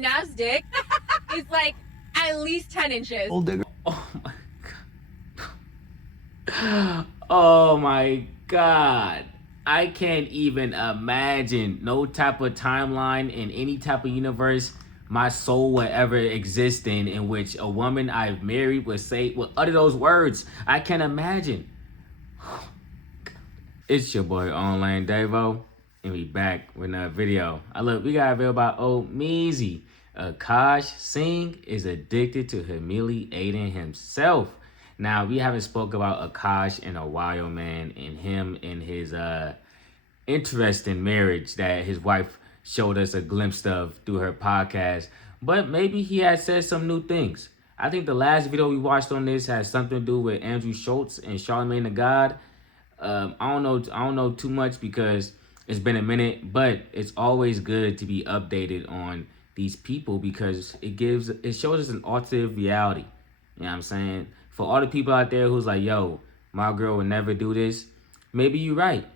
Nav's dick is like at least 10 inches. Old digger. Oh my god. Oh my god. I can't even imagine no type of timeline in any type of universe my soul would ever exist in which a woman I've married would utter those words. I can't imagine. It's your boy Online Davo, and we back with another video. Look, we got a video about old Meezy. Akaash Singh is addicted to humiliating himself. Now, we haven't spoke about Akaash in a while, man, and him and his interesting marriage that his wife showed us a glimpse of through her podcast. But maybe he has said some new things. I think the last video we watched on this has something to do with Andrew Schultz and Charlamagne the God. I don't know too much because it's been a minute, but it's always good to be updated on these people because it shows us an alternative reality. You know what I'm saying? For all the people out there who's like, yo, my girl would never do this, maybe you're right.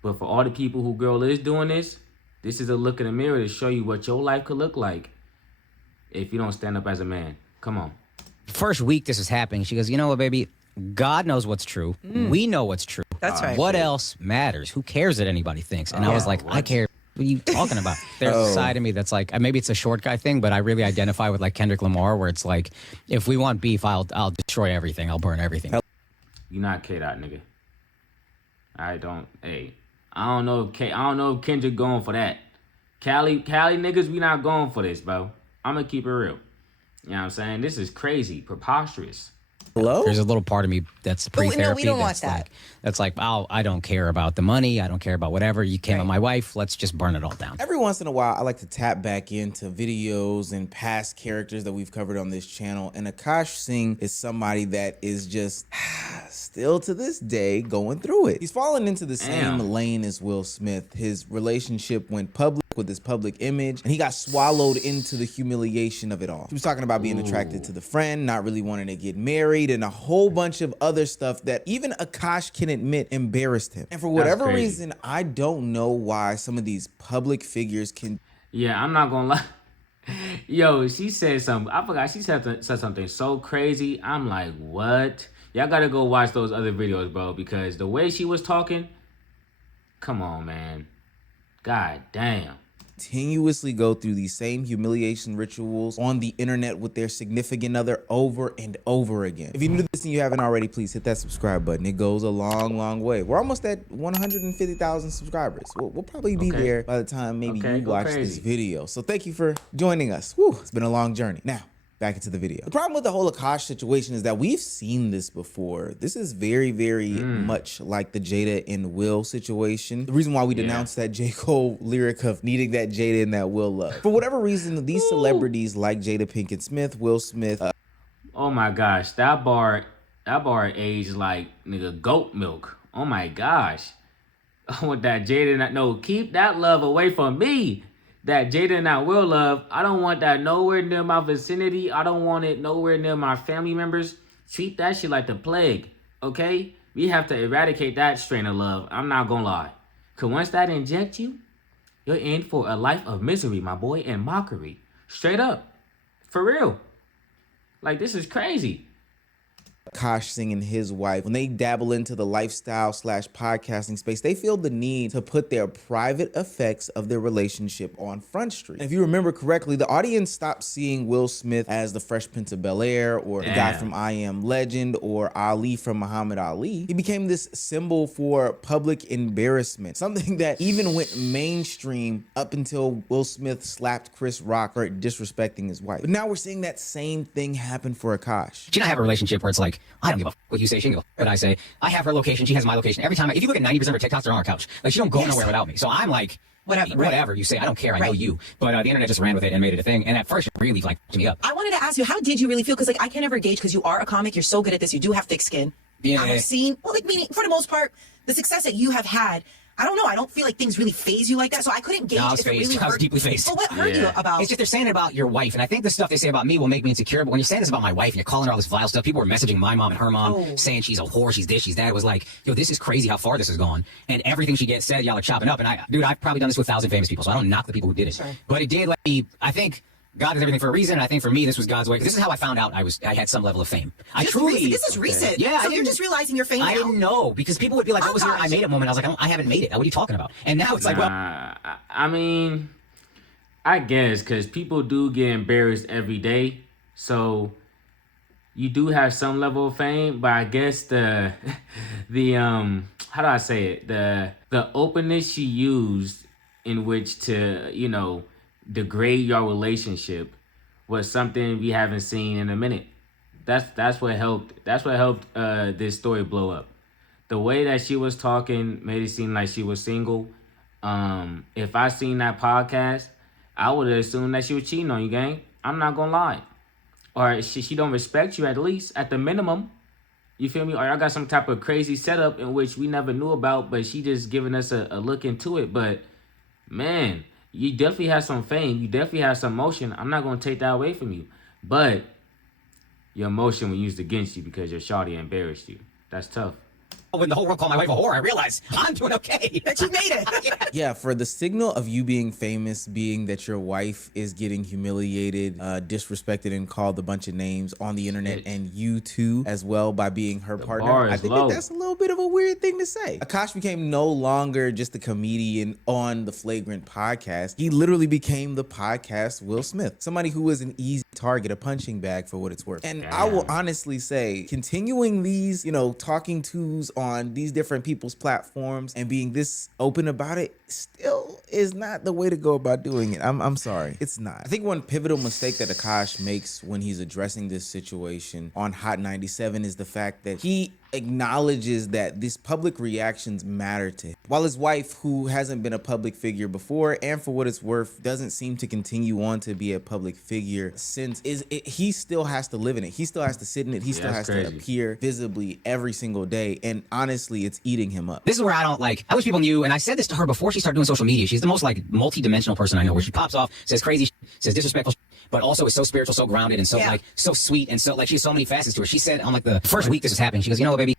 But for all the people who girl is doing this is a look in the mirror to show you what your life could look like if you don't stand up as a man. Come on. First week this is happening, she goes, you know what, baby? God knows what's true. We know what's true. That's right. What else matters? Who cares what anybody thinks? And I was like, I care. What are you talking about? There's a side of me that's like, maybe it's a short guy thing, but I really identify with like Kendrick Lamar, where it's like, if we want beef, I'll destroy everything. I'll burn everything. You not K-Dot, nigga. I don't know if Kendrick going for that. Cali niggas, we not going for this, bro. I'm gonna keep it real. You know what I'm saying? This is crazy, preposterous. Hello? There's a little part of me that's pre-therapy. No, we don't want that. That's like, oh, I don't care about the money. I don't care about whatever. You came with my wife. Let's just burn it all down. Every once in a while, I like to tap back into videos and past characters that we've covered on this channel. And Akaash Singh is somebody that is just still to this day going through it. He's fallen into the same lane as Will Smith. His relationship went public with his public image, and he got swallowed into the humiliation of it all. He was talking about being attracted to the friend, not really wanting to get married, and a whole bunch of other stuff that even Akaash can admit embarrassed him. And for whatever reason, I don't know why some of these public figures can... Yeah, I'm not gonna lie. Yo, she said something. I forgot. She said something so crazy. I'm like, what? Y'all gotta go watch those other videos, bro, because the way she was talking, come on, man. God damn. Continuously go through these same humiliation rituals on the internet with their significant other over and over again. If you're new to this and you haven't already, please hit that subscribe button. It goes a long, long way. We're almost at 150,000 subscribers. We'll probably be there by the time maybe you watch this video. So thank you for joining us. Whew, it's been a long journey. Now, back into the video. The problem with the whole Akaash situation is that we've seen this before. This is very, very much like the Jada and Will situation. The reason why we denounced that J. Cole lyric of needing that Jada and that Will love. For whatever reason, these celebrities like Jada Pinkett Smith, Will Smith. Oh my gosh, that bar aged like nigga goat milk. Oh my gosh. I want that Jada and that. No, keep that love away from me. That Jada and that Will love, I don't want that nowhere near my vicinity. I don't want it nowhere near my family members. Treat that shit like the plague, okay? We have to eradicate that strain of love. I'm not gonna lie. Because once that injects you, you're in for a life of misery, my boy, and mockery. Straight up. For real. Like, this is crazy. Akaash Singh and his wife, when they dabble into the lifestyle / podcasting space, they feel the need to put their private effects of their relationship on Front Street. And if you remember correctly, the audience stopped seeing Will Smith as the Fresh Prince of Bel-Air or the guy from I Am Legend or Ali from Muhammad Ali. He became this symbol for public embarrassment, something that even went mainstream up until Will Smith slapped Chris Rock for disrespecting his wife. But now we're seeing that same thing happen for Akaash. She and I have a relationship where it's like, I don't give a fuck what you say, she can go what I say. I have her location, she has my location. Every time, if you look at 90% of her TikToks, they're on our couch. Like, she don't go nowhere without me. So I'm like, whatever you say, I don't care, I know you. But the internet just ran with it and made it a thing. And at first, it really like me up. I wanted to ask you, how did you really feel? Because like I can never gauge, because you are a comic, you're so good at this, you do have thick skin. Yeah. I've seen, well, like meaning for the most part, the success that you have had. I don't know. I don't feel like things really phase you like that, so I couldn't gauge if it really hurt. I was deeply phased. But what hurt you about? It's just they're saying it about your wife, and I think the stuff they say about me will make me insecure. But when you're saying this about my wife and you're calling her all this vile stuff, people were messaging my mom and her mom saying she's a whore, she's this, she's that. It was like, yo, this is crazy how far this has gone, and everything she gets said, y'all are chopping up. And I've probably done this with 1,000 famous people, so I don't knock the people who did it. Sure. But it did let me. I think God does everything for a reason, and I think for me, this was God's way. This is how I found out I had some level of fame. This is recent. Yeah. So you're just realizing you're famous. I didn't know, because people would be like, what was your I made it moment? I was like, I haven't made it. What are you talking about? And now it's like, well, I mean, I guess, because people do get embarrassed every day. So you do have some level of fame, but I guess the how do I say it? The openness she used in which to, you know, degrade your relationship was something we haven't seen in a minute. That's what helped. That's what helped this story blow up. The way that she was talking made it seem like she was single. If I seen that podcast, I would have assumed that she was cheating on you, gang. I'm not gonna lie. Or she don't respect you, at least at the minimum. You feel me? Or I got some type of crazy setup in which we never knew about, but she just giving us a look into it. But man, you definitely have some fame. You definitely have some motion. I'm not going to take that away from you. But your emotion was used against you because your shawty embarrassed you. That's tough. when the whole world called my wife a whore, I realized I'm doing okay. That you made it. Yeah, for the signal of you being famous being that your wife is getting humiliated, disrespected, and called a bunch of names on the internet, and you too as well by being her partner. I think that's a little bit of a weird thing to say. Akaash became no longer just a comedian on the Flagrant podcast. He literally became the podcast Will Smith, somebody who was an easy target, a punching bag for what it's worth. And I will honestly say, continuing these, talking tos on these different people's platforms and being this open about it still is not the way to go about doing it. I'm sorry. It's not. I think one pivotal mistake that Akaash makes when he's addressing this situation on Hot 97 is the fact that he acknowledges that these public reactions matter to him. While his wife, who hasn't been a public figure before and for what it's worth doesn't seem to continue on to be a public figure since, he still has to live in it. He still has to sit in it. He still has to appear visibly every single day. And honestly, it's eating him up. This is where I don't like, I wish people knew, and I said this to her before she started doing social media. She's the most like multi-dimensional person I know, where she pops off, says crazy, says disrespectful, but also is so spiritual, so grounded, and so like so sweet, and so like she has so many facets to her. She said on like the first week this was happening, she goes, you know what, baby?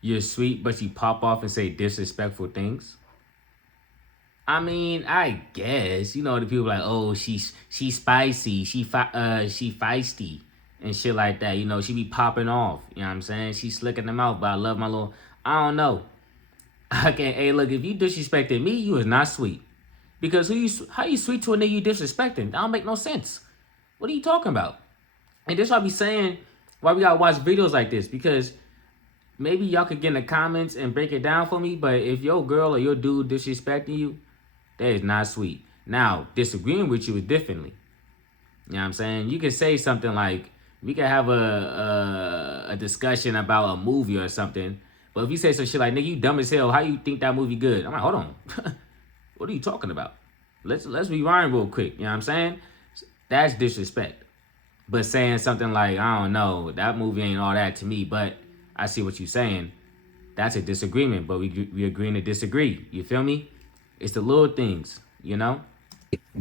You're sweet, but you pop off and say disrespectful things. I mean, I guess, the people like, oh, she's spicy, she feisty and shit like that. She be popping off. You know what I'm saying? She's slicking them out, but I love my little, I don't know. Hey, look, if you disrespected me, you is not sweet. Because how you sweet to a nigga you disrespecting? That don't make no sense. What are you talking about? And this why I be saying why we gotta watch videos like this, because maybe y'all could get in the comments and break it down for me, but if your girl or your dude disrespecting you, that is not sweet. Now, disagreeing with you is differently. You know what I'm saying? You can say something like, we can have a discussion about a movie or something, but if you say some shit like, nigga, you dumb as hell, how you think that movie good? I'm like, hold on. What are you talking about? Let's rewind real quick. You know what I'm saying? That's disrespect. But saying something like, I don't know, that movie ain't all that to me, but I see what you're saying. That's a disagreement, but we agreeing to disagree. You feel me? It's the little things,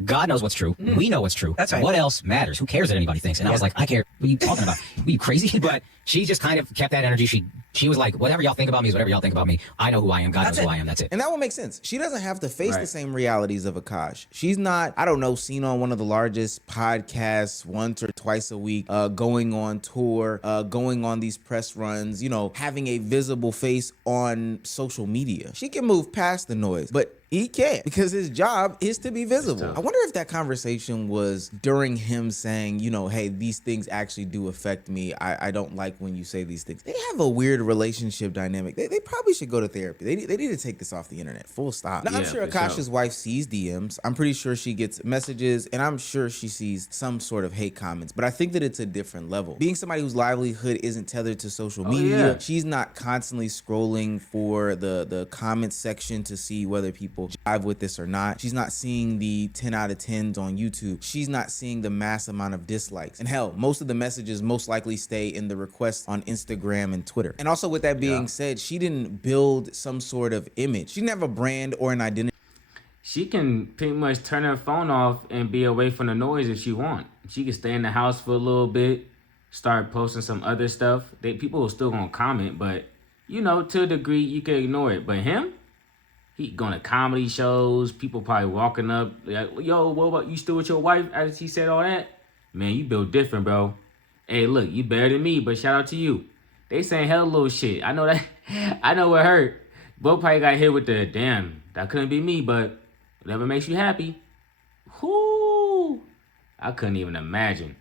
God knows what's true. We know what's true. That's right. What else matters? Who cares what anybody thinks? And I was like, I care. What are you talking about? Were you crazy? But she just kind of kept that energy. She was like, whatever y'all think about me is whatever y'all think about me. I know who I am. God knows who I am. That's it. And that would make sense. She doesn't have to face the same realities of Akaash. She's not, I don't know, seen on one of the largest podcasts once or twice a week, going on tour, going on these press runs, having a visible face on social media. She can move past the noise, but he can't, because his job is to be visible. I wonder if that conversation was during him saying, hey, these things actually do affect me. I don't like when you say these things. They have a weird relationship dynamic. They probably should go to therapy. They need to take this off the internet. Full stop. Now, I'm sure Akaash's wife sees DMs. I'm pretty sure she gets messages, and I'm sure she sees some sort of hate comments. But I think that it's a different level. Being somebody whose livelihood isn't tethered to social media, she's not constantly scrolling for the comments section to see whether people jive with this or not. She's not seeing the 10 out of 10s on YouTube. She's not seeing the mass amount of dislikes. And hell, most of the messages most likely stay in the requests on Instagram and Twitter. And also, with that being said, she didn't build some sort of image. She didn't have a brand or an identity. She can pretty much turn her phone off and be away from the noise if she want. She can stay in the house for a little bit, start posting some other stuff. People are still gonna comment, but to a degree you can ignore it. But him, He going to comedy shows. People probably walking up like, yo, what about you still with your wife as he said all that? Man, you built different, bro. Hey, look, you better than me, but shout out to you. They saying hell little shit. I know that. I know it hurt. Bo probably got hit with the, damn, that couldn't be me, but whatever makes you happy. Whoo. I couldn't even imagine.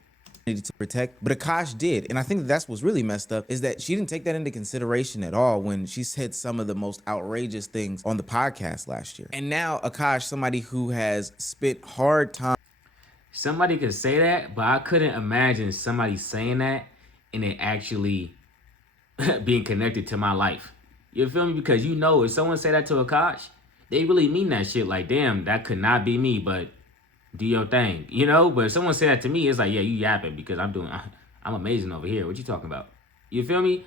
Needed to protect, but Akaash did. And I think that's what's really messed up is that she didn't take that into consideration at all when she said some of the most outrageous things on the podcast last year. And now Akaash, somebody who has spent hard time. Somebody could say that, but I couldn't imagine somebody saying that and it actually being connected to my life. You feel me? Because you know, if someone say that to Akaash, they really mean that shit. Like, damn, that could not be me, but do your thing, you know? But if someone say that to me, it's like, yeah, you yapping because I'm amazing over here. What you talking about? You feel me?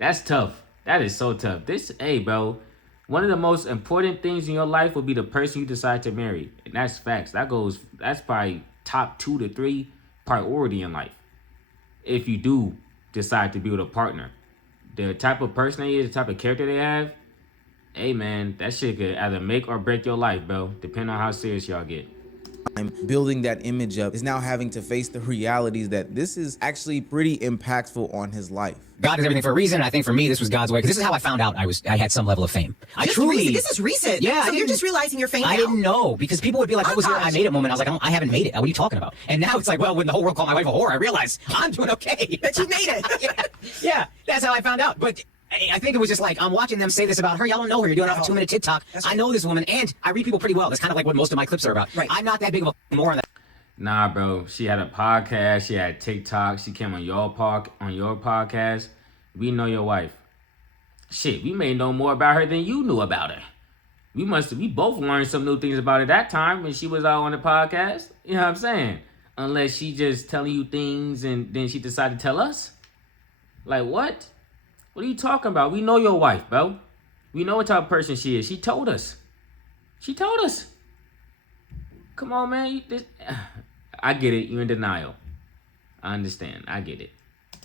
That's tough. That is so tough. Hey, bro, one of the most important things in your life will be the person you decide to marry. And that's facts. That's probably top 2 to 3 priority in life. If you do decide to be with a partner, the type of person they is, the type of character they have, hey, man, that shit could either make or break your life, bro, depending on how serious y'all get. Building that image up is now having to face the realities that this is actually pretty impactful on his life. God is everything for a reason. I think for me, this was God's way. Because this is how I found out I had some level of fame. This is recent. Yeah. So you're just realizing you're famous. I didn't know because people would be like, what was your I made it moment? I was like, I haven't made it. What are you talking about? And now it's like, well, when the whole world called my wife a whore, I realized I'm doing okay. That you made it. Yeah, that's how I found out. But I think it was just like, I'm watching them say this about her. Y'all don't know her. You're doing it off a 2-minute TikTok. Right. I know this woman, and I read people pretty well. That's kind of like what most of my clips are about. Right. I'm not that big of a moron. Nah, bro. She had a podcast. She had TikTok. She came on your podcast. We know your wife. Shit, we may know more about her than you knew about her. We both learned some new things about her that time when she was out on the podcast. You know what I'm saying? Unless she just telling you things and then she decided to tell us. Like, what? What are you talking about? We know your wife, bro. We know what type of person she is. She told us. Come on, man. I get it. You're in denial. I understand. I get it.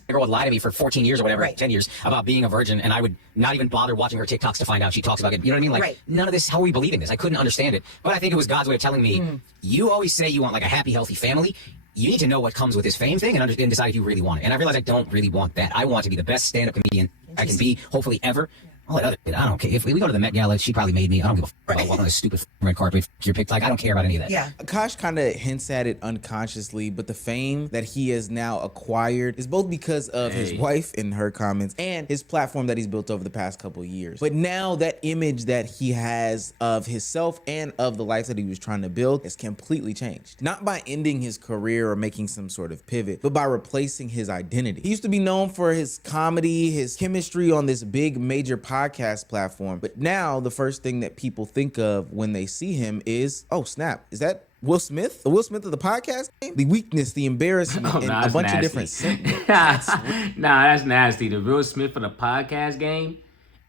A girl would lie to me for 14 years or whatever, Right. 10 years, about being a virgin, and I would not even bother watching her TikToks to find out she talks about it. You know what I mean? Like, Right. none of this, how are we believing this? I couldn't understand it. But I think it was God's way of telling me, you always say you want like a happy, healthy family. You need to know what comes with this fame thing and decide if you really want it. And I realized I don't really want that. I want to be the best stand-up comedian I can be, hopefully ever. All that other shit, I don't care. If we go to the Met Gala, she probably made me. I don't give a fuck about walking on this stupid red carpet. You're picked. Like, I don't care about any of that. Yeah. Akaash kind of hints at it unconsciously, but the fame that he has now acquired is both because of his wife and her comments and his platform that he's built over the past couple of years. But now that image that he has of himself and of the life that he was trying to build has completely changed. Not by ending his career or making some sort of pivot, but by replacing his identity. He used to be known for his comedy, his chemistry on this big major podcast platform. But now the first thing that people think of when they see him is, oh snap, is that Will Smith? The Will Smith of the podcast game? The weakness, the embarrassment, and a bunch of different symptoms. Nah, that's nasty. The Will Smith of the podcast game.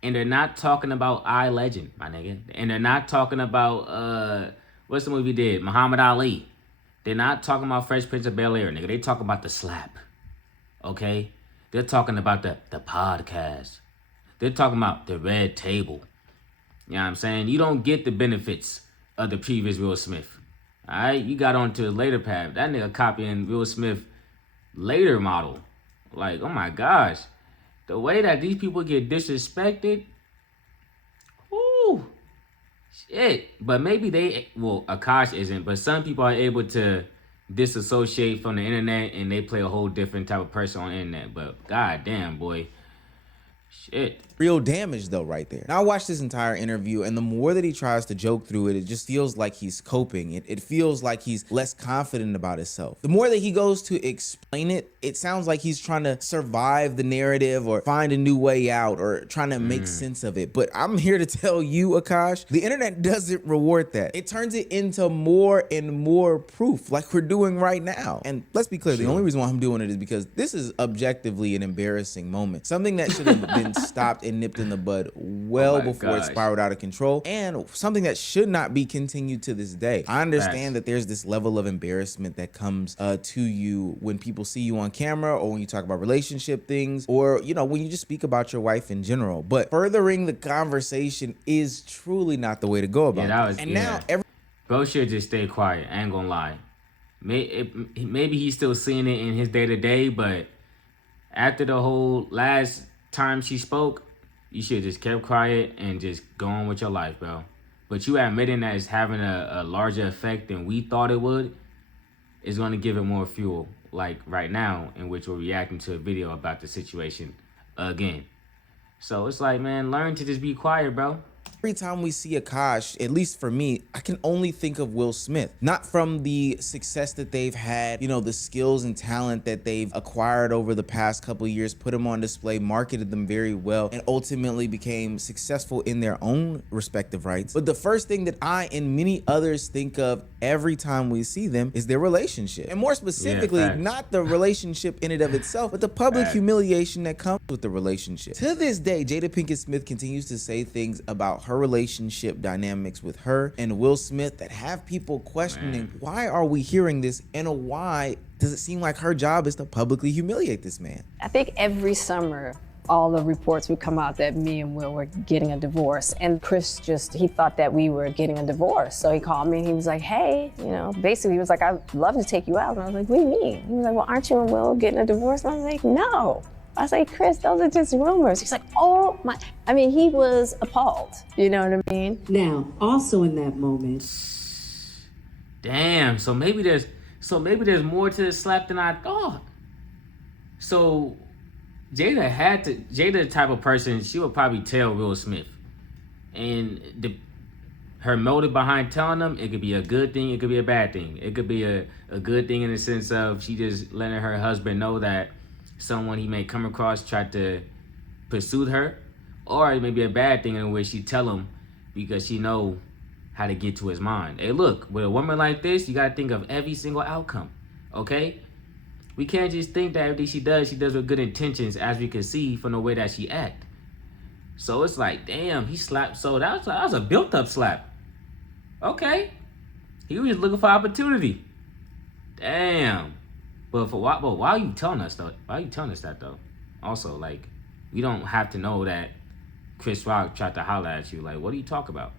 And they're not talking about I Legend, my nigga. And they're not talking about what's the movie he did? Muhammad Ali. They're not talking about Fresh Prince of Bel-Air, nigga. They talking about the slap. Okay? They're talking about the podcast. They're talking about the red table. You know what I'm saying? You don't get the benefits of the previous Will Smith. All right? You got onto a later path. That nigga copying Will Smith later model. Like, oh my gosh. The way that these people get disrespected. Whoo. Shit. But maybe Akaash isn't, but some people are able to disassociate from the internet and they play a whole different type of person on the internet. But goddamn, boy. Shit. Real damage though right there. Now I watched this entire interview and the more that he tries to joke through it, it just feels like he's coping. It feels like he's less confident about himself. The more that he goes to explain it, it sounds like he's trying to survive the narrative or find a new way out or trying to make sense of it. But I'm here to tell you, Akaash, the internet doesn't reward that. It turns it into more and more proof like we're doing right now. And let's be clear, the only reason why I'm doing it is because this is objectively an embarrassing moment. Something that should have been stopped and nipped in the bud well Oh my before it gosh. spiraled out of control, and something that should not be continued to this day. I understand that there's this level of embarrassment that comes to you when people see you on camera, or when you talk about relationship things, or you know, when you just speak about your wife in general. But furthering the conversation is truly not the way to go about that it. was- And yeah. now every Bro should just stay quiet. I ain't gonna lie. Maybe he's still seeing it in his day-to-day, but after the whole last time she spoke, you should just kept quiet and just go on with your life, bro. But you admitting that it's having a larger effect than we thought it would is going to give it more fuel. Like right now, in which we're reacting to a video about the situation again. So it's like, man, learn to just be quiet, bro. Every time we see Akaash, at least for me, I can only think of Will Smith. Not from the success that they've had, you know, the skills and talent that they've acquired over the past couple of years, put them on display, marketed them very well, and ultimately became successful in their own respective rights. But the first thing that I and many others think of every time we see them is their relationship. And more specifically, facts. not the relationship in and of itself, but the public Facts. humiliation that comes with the relationship. To this day, Jada Pinkett Smith continues to say things about her relationship dynamics with her and Will Smith that have people questioning, why are we hearing this, and why does it seem like her job is to publicly humiliate this man? I think every summer, all the reports would come out that me and Will were getting a divorce. And Chris he thought that we were getting a divorce. So he called me and he was like, hey, you know, basically he was like, I'd love to take you out. And I was like, what do you mean? He was like, well, aren't you and Will getting a divorce? And I was like, no. I was like, Chris, those are just rumors. He's like, oh my. I mean, he was appalled. You know what I mean? Now, also in that moment, Damn. So maybe there's more to the slap than I thought. So Jada the type of person, she would probably tell Will Smith. And her motive behind telling him, it could be a good thing, it could be a bad thing. It could be a good thing in the sense of she just letting her husband know that someone he may come across tried to pursue her. Or it may be a bad thing in which she tell him because she know how to get to his mind. Hey, look, with a woman like this, you gotta think of every single outcome, okay? We can't just think that everything she does with good intentions, as we can see from the way that she act. So it's like, damn, he slapped. So that was a built-up slap. Okay, he was just looking for opportunity. Damn. But why are you telling us though? Why are you telling us that though? Also, like, we don't have to know that Chris Rock tried to holler at you. Like, what do you talk about?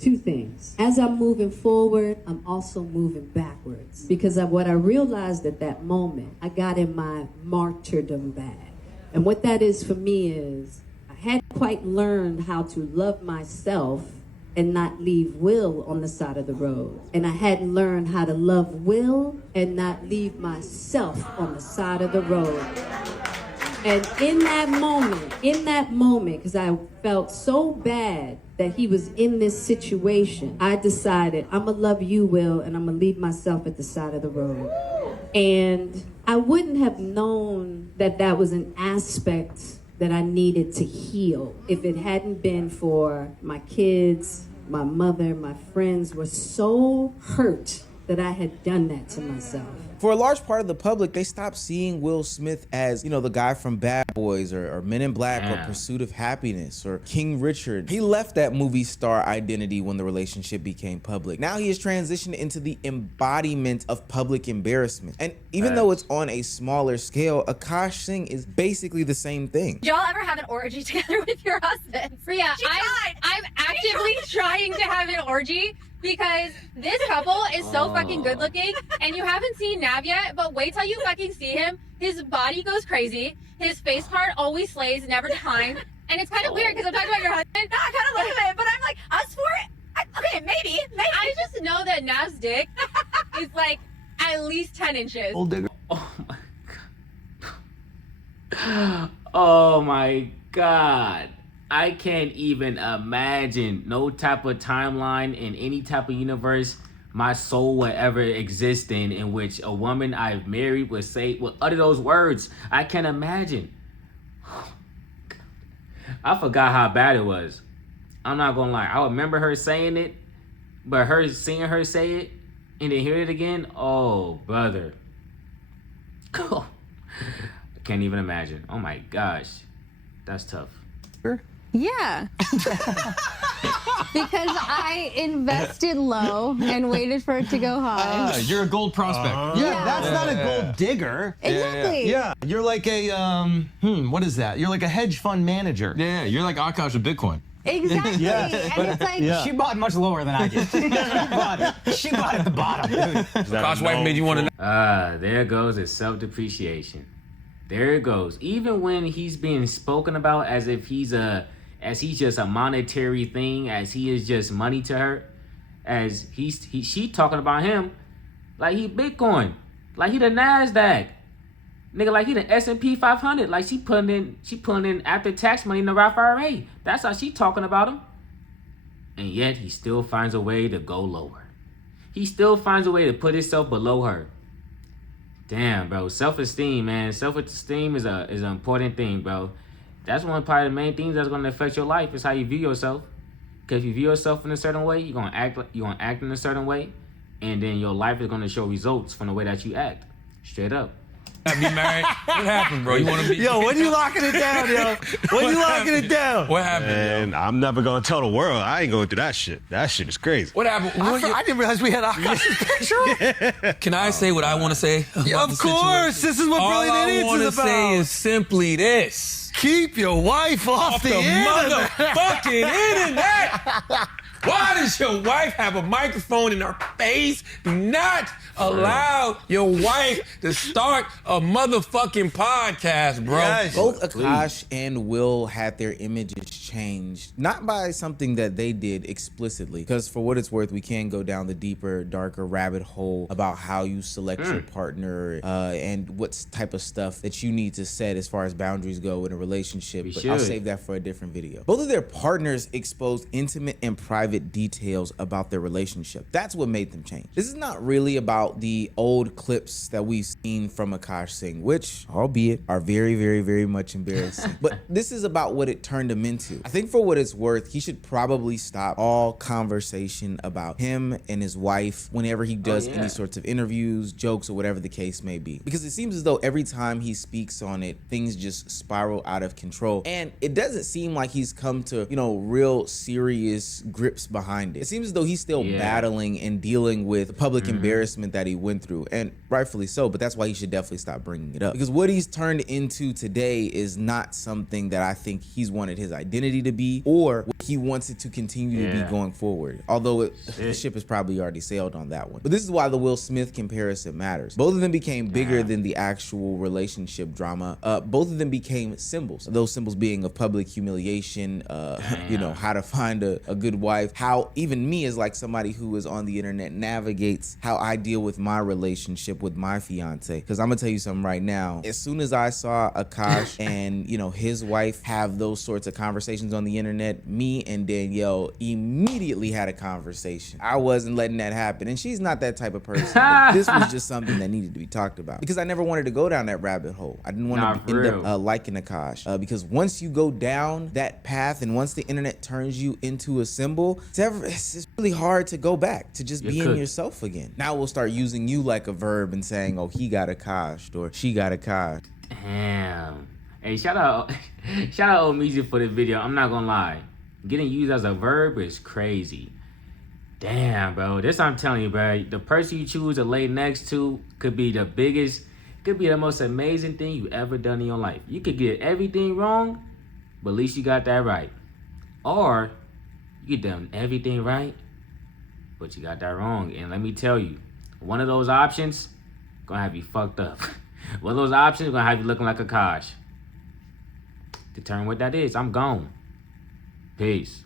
two things. As I'm moving forward, I'm also moving backwards. Because of what I realized at that moment, I got in my martyrdom bag. And what that is for me is, I hadn't quite learned how to love myself and not leave Will on the side of the road. And I hadn't learned how to love Will and not leave myself on the side of the road. And in that moment, because I felt so bad that he was in this situation, I decided I'm gonna love you, Will, and I'm gonna leave myself at the side of the road. And I wouldn't have known that that was an aspect that I needed to heal if it hadn't been for my kids, my mother, my friends were so hurt that I had done that to myself. For a large part of the public, they stopped seeing Will Smith as, you know, the guy from Bad Boys or Men in Black or Pursuit of Happiness or King Richard. He left that movie star identity when the relationship became public. Now he has transitioned into the embodiment of public embarrassment. And even though it's on a smaller scale, Akaash Singh is basically the same thing. Did y'all ever have an orgy together with your husband? Rhea, I'm actively trying to have an orgy because this couple is so fucking good looking, and you haven't seen Nav yet, but wait till you fucking see him. His body goes crazy. His face part always slays, never declines. And it's kind of weird because I'm talking about your husband. No, I kind of look at it, but I'm like, us for it? Okay, maybe. I just know that Nav's dick is like at least 10 inches. Oh my god. Oh my god. I can't even imagine no type of timeline in any type of universe my soul would ever exist in which a woman I've married would utter those words. I can't imagine. I forgot how bad it was. I'm not gonna lie. I remember her saying it, but seeing her say it and then hear it again, oh brother. I can't even imagine. Oh my gosh. That's tough. Yeah. Because I invested low and waited for it to go high. You're a gold prospect. That's not a gold digger. Exactly. Yeah, you're like a what is that? You're like a hedge fund manager. Yeah, you're like Akaash with Bitcoin. Exactly. And it's like, She bought much lower than I did. She bought at the bottom, dude. Akaash wife made you want to. There goes his self-depreciation. There it goes. Even when he's being spoken about as if he's just a monetary thing, as he is just money to her, as she talking about him like he Bitcoin, like he the NASDAQ, nigga, like he the S&P 500, like she putting in after tax money in the Roth IRA. That's how she talking about him, and yet he still finds a way to go lower. He still finds a way to put himself below her. Damn, bro, self-esteem, man. Self-esteem is an important thing, bro. That's one part of the main things that's gonna affect your life is how you view yourself. Because if you view yourself in a certain way, you're gonna act in a certain way, and then your life is gonna show results from the way that you act. Straight up. Be married. What happened, bro? You want to be? Yo, when you locking it down, yo? When you locking it down? What happened? And I'm never gonna tell the world. I ain't going through that shit. That shit is crazy. What happened? I didn't realize we had Akaash's picture. Can I say what I want to say? Of course, this is what All Brilliant I Idiots want to is about. say is simply this. Keep your wife off the internet. motherfucking internet. Why does your wife have a microphone in her face? Do not allow your wife to start a motherfucking podcast, bro. Yes. Both Akaash and Will had their images changed, not by something that they did explicitly, because for what it's worth, we can go down the deeper, darker rabbit hole about how you select your partner and what type of stuff that you need to set as far as boundaries go in a relationship, but I'll save that for a different video. Both of their partners exposed intimate and private details about their relationship. That's what made them change. This is not really about the old clips that we've seen from Akaash Singh, which, albeit, are very, very, very much embarrassing. But this is about what it turned him into. I think for what it's worth, he should probably stop all conversation about him and his wife whenever he does any sorts of interviews, jokes, or whatever the case may be. Because it seems as though every time he speaks on it, things just spiral out of control. And it doesn't seem like he's come to, you know, real serious grips behind it. It seems as though he's still battling and dealing with the public embarrassment that he went through, and rightfully so, but that's why he should definitely stop bringing it up. Because what he's turned into today is not something that I think he's wanted his identity to be, or what he wants it to continue to be going forward. Although the ship has probably already sailed on that one. But this is why the Will Smith comparison matters. Both of them became bigger than the actual relationship drama. Both of them became symbols. Those symbols being of public humiliation, you know, how to find a good wife, how even me as like somebody who is on the internet navigates how I deal with my relationship with my fiance. Because I'm gonna tell you something right now. As soon as I saw Akaash and, you know, his wife have those sorts of conversations on the internet, me and Danielle immediately had a conversation. I wasn't letting that happen, and she's not that type of person. But this was just something that needed to be talked about, because I never wanted to go down that rabbit hole. I didn't want to end up liking Akaash, because once you go down that path and once the internet turns you into a symbol, it's really hard to go back to just being yourself again. Now we'll start using you like a verb and saying, oh, he got Akaash or she got Akaash. Damn. Hey, shout out Old Music for the video. I'm not gonna lie, getting used as a verb is crazy. Damn, bro. This I'm telling you, bro. The person you choose to lay next to could be the biggest, could be the most amazing thing you ever done in your life. You could get everything wrong, but at least you got that right. Or you done everything right, but you got that wrong. And let me tell you, one of those options gonna have you fucked up. One of those options gonna have you looking like Akaash. Determine what that is. I'm gone. Peace.